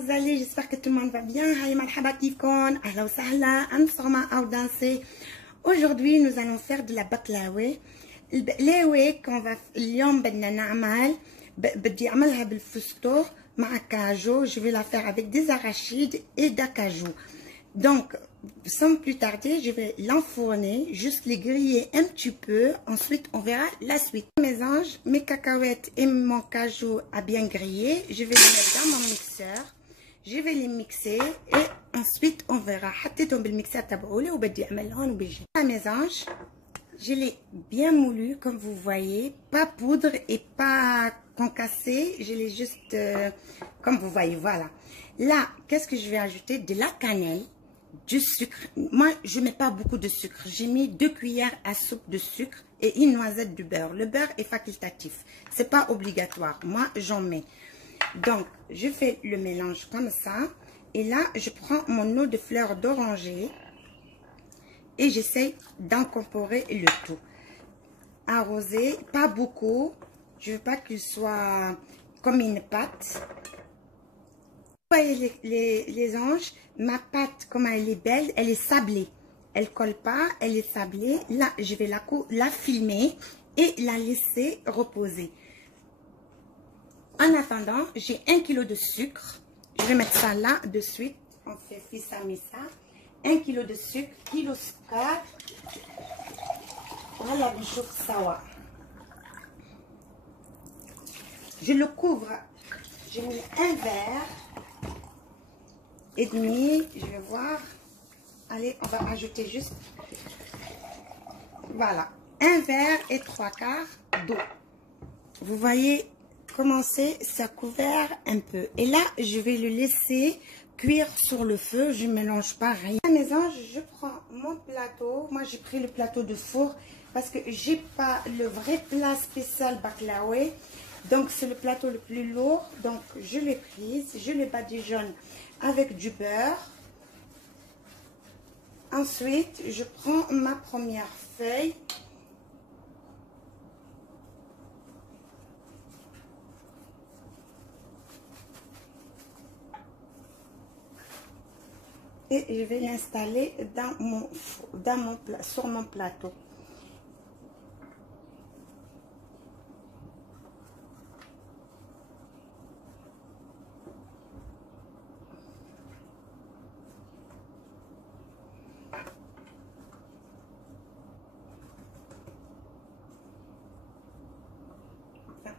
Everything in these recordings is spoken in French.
vous allez? J'espère que tout le monde va bien. Hi, marhaba kifkon, ahla wa sahla, ansama ou danser. Aujourd'hui, nous allons faire de la baklawa. البقلاوة qu'on va اليوم بدنا نعمل بدي اعملها بالفستق مع كاجو. Je vais la faire avec des arachides et d'acajou. Donc, sans plus tarder, je vais l'enfourner, juste les griller un petit peu. Ensuite, on verra la suite. Mes anges, mes cacahuètes et mon cajou à bien griller, je vais les mettre dans mon mixeur. Je vais les mixer et ensuite on verra. حطيتهم بالمixeur تبعولي وبدي اعملهم وبيجي. Mes anges, je l'ai bien moulu comme vous voyez, pas poudre et pas concassé. Je l'ai juste comme vous voyez, voilà. Là, qu'est-ce que je vais ajouter? De la cannelle, du sucre. Moi, je mets pas beaucoup de sucre. J'ai mis 2 cuillères à soupe de sucre et une noisette de beurre. Le beurre est facultatif, c'est pas obligatoire. Moi, j'en mets. Donc, je fais le mélange comme ça. Et là, je prends mon eau de fleur d'oranger et j'essaye d'incorporer le tout. Arroser, pas beaucoup. Je veux pas qu'il soit comme une pâte. Vous voyez les anges, ma pâte, comme elle est belle, elle est sablée. Elle colle pas, elle est sablée. Là, je vais la filmer et la laisser reposer. En attendant, j'ai 1 kg de sucre. Je vais mettre ça là de suite. On fait fissa missa. 1 kg de sucre, kilo sucre. Voilà, sawa. Je le couvre. J'ai mis un verre et demi. Je vais voir. Allez, on va ajouter juste. Voilà. 1 verre et 3/4 d'eau. Vous voyez comment c'est, ça couvert un peu. Et là, je vais le laisser cuire sur le feu. Je ne mélange pas rien. Mes anges, je prends mon plateau. Moi, j'ai pris le plateau de four parce que j'ai pas le vrai plat spécial baklawa. Donc, c'est le plateau le plus lourd. Donc, je l'ai prise. Je le badigeonne avec du beurre. Ensuite, je prends ma première feuille. Et je vais l'installer sur mon plateau.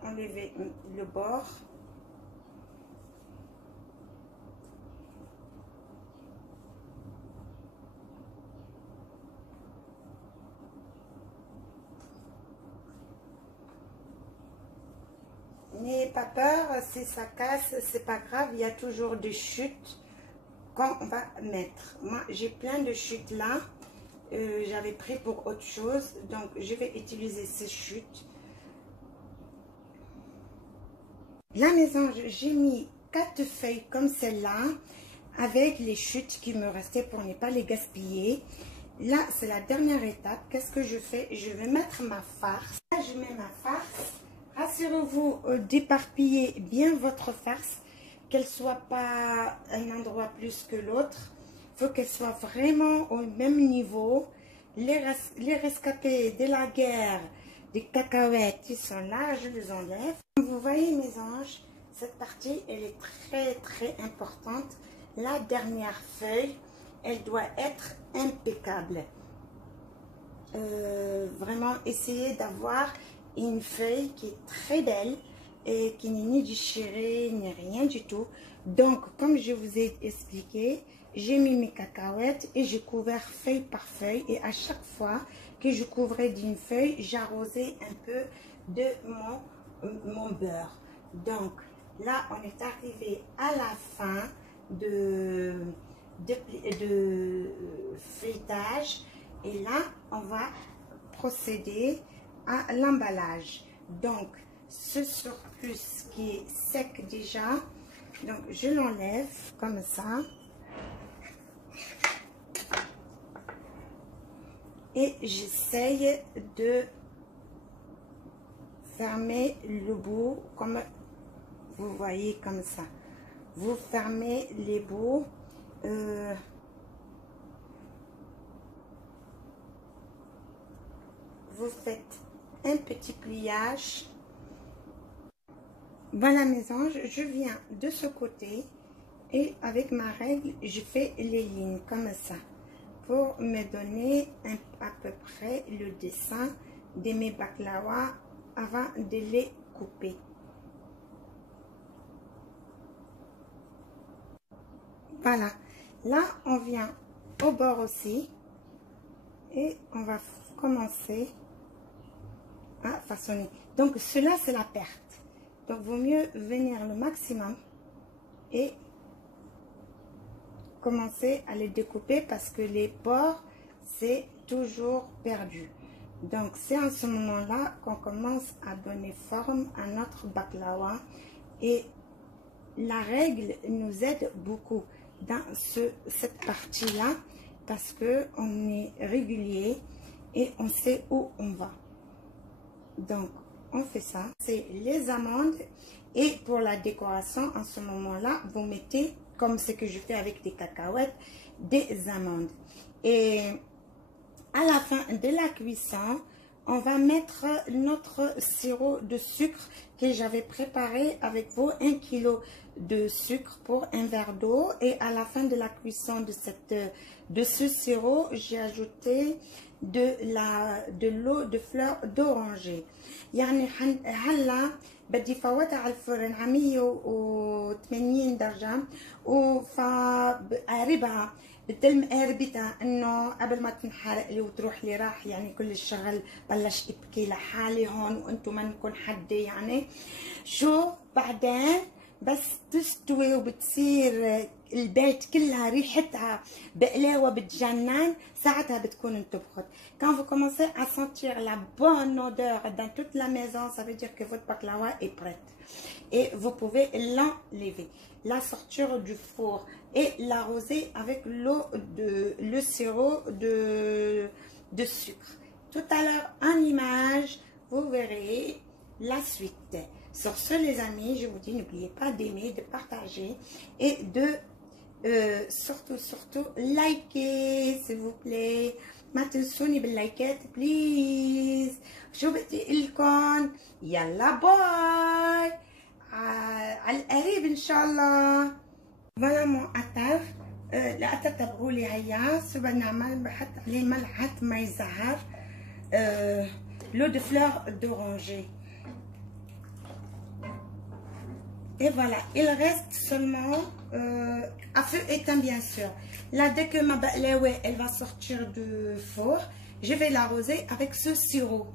Enlever le bord. N'ayez pas peur, si ça casse, c'est pas grave, il y a toujours des chutes qu'on va mettre. Moi, j'ai plein de chutes là, j'avais pris pour autre chose, donc je vais utiliser ces chutes. Là, mes anges, j'ai mis 4 feuilles comme celle-là, avec les chutes qui me restaient pour ne pas les gaspiller. Là, c'est la dernière étape. Qu'est-ce que je fais? Je vais mettre ma farce. Là, je mets ma farce. Rassurez-vous d'éparpiller bien votre farce, qu'elle ne soit pas à un endroit plus que l'autre. Il faut qu'elle soit vraiment au même niveau. Les rescapés de la guerre, des cacahuètes qui sont là, je les enlève. Comme vous voyez mes anges, cette partie, elle est très très importante. La dernière feuille, elle doit être impeccable. Vraiment, essayez d'avoir une feuille qui est très belle et qui n'est ni déchirée ni rien du tout. Donc, comme je vous ai expliqué, j'ai mis mes cacahuètes et j'ai couvert feuille par feuille. Et à chaque fois que je couvrais d'une feuille, j'arrosais un peu de mon beurre. Donc, là, on est arrivé à la fin de feuilletage. Et là, on va procéder à l'emballage. Donc, ce surplus qui est sec déjà, donc je l'enlève comme ça. Et j'essaye de fermer le bout comme vous voyez comme ça. vous fermez les bouts. Vous faites un petit pliage. Voilà mes anges, je viens de ce côté et avec ma règle, je fais les lignes comme ça pour me donner à peu près le dessin de mes baklawas avant de les couper. Voilà, là on vient au bord aussi et on va commencer à façonner. Donc cela c'est la perte. Donc, vaut mieux venir le maximum et commencer à les découper parce que les bords, c'est toujours perdu. Donc, c'est en ce moment-là qu'on commence à donner forme à notre baklawa. Et la règle nous aide beaucoup dans cette partie-là parce qu'on est régulier et on sait où on va. Donc, on fait ça, c'est les amandes. Et pour la décoration, en ce moment-là, vous mettez, comme ce que je fais avec des cacahuètes, des amandes. Et à la fin de la cuisson, on va mettre notre sirop de sucre que j'avais préparé avec vos 1 kg de sucre pour un verre d'eau. Et à la fin de la cuisson de ce sirop, j'ai ajouté de l'eau de fleurs d'oranger. يعني هلا بدي فوتها على الفرن على 180 درجة فبقاربها بدل مقاربتها انه قبل ما تنحرق لي وتروح لي راح يعني كل الشغل بلش ابكي لحالي هون وانتم منكم حد يعني شو بعدين بس تستوي وبتصير البيت كلها ريحتها بقلاوه بتجنن ساعتها بتكون انطبخت. Quand vous commencez à sentir la bonne odeur dans toute la maison, ça veut dire que votre baklawa est prête. Et vous pouvez l'enlever, la sortir du four et l'arroser avec le sirop de sucre. Tout à l'heure en image, vous verrez la suite. Sur ce les amis, je vous dis n'oubliez pas d'aimer, de partager et de surtout liker s'il vous plaît. ما تنسوني باللايكات بليز. شو بدي لكم؟ يلا باي على القريب ان شاء الله. فوالا مون اتار لا تتبعوا لي هيا سو بنعمل بحط عليه ملعقه ماء زهر لو دو فلور d'oranger. Et voilà, il reste seulement à feu éteint bien sûr. Là, dès que ma baklawa elle va sortir du four, je vais l'arroser avec ce sirop.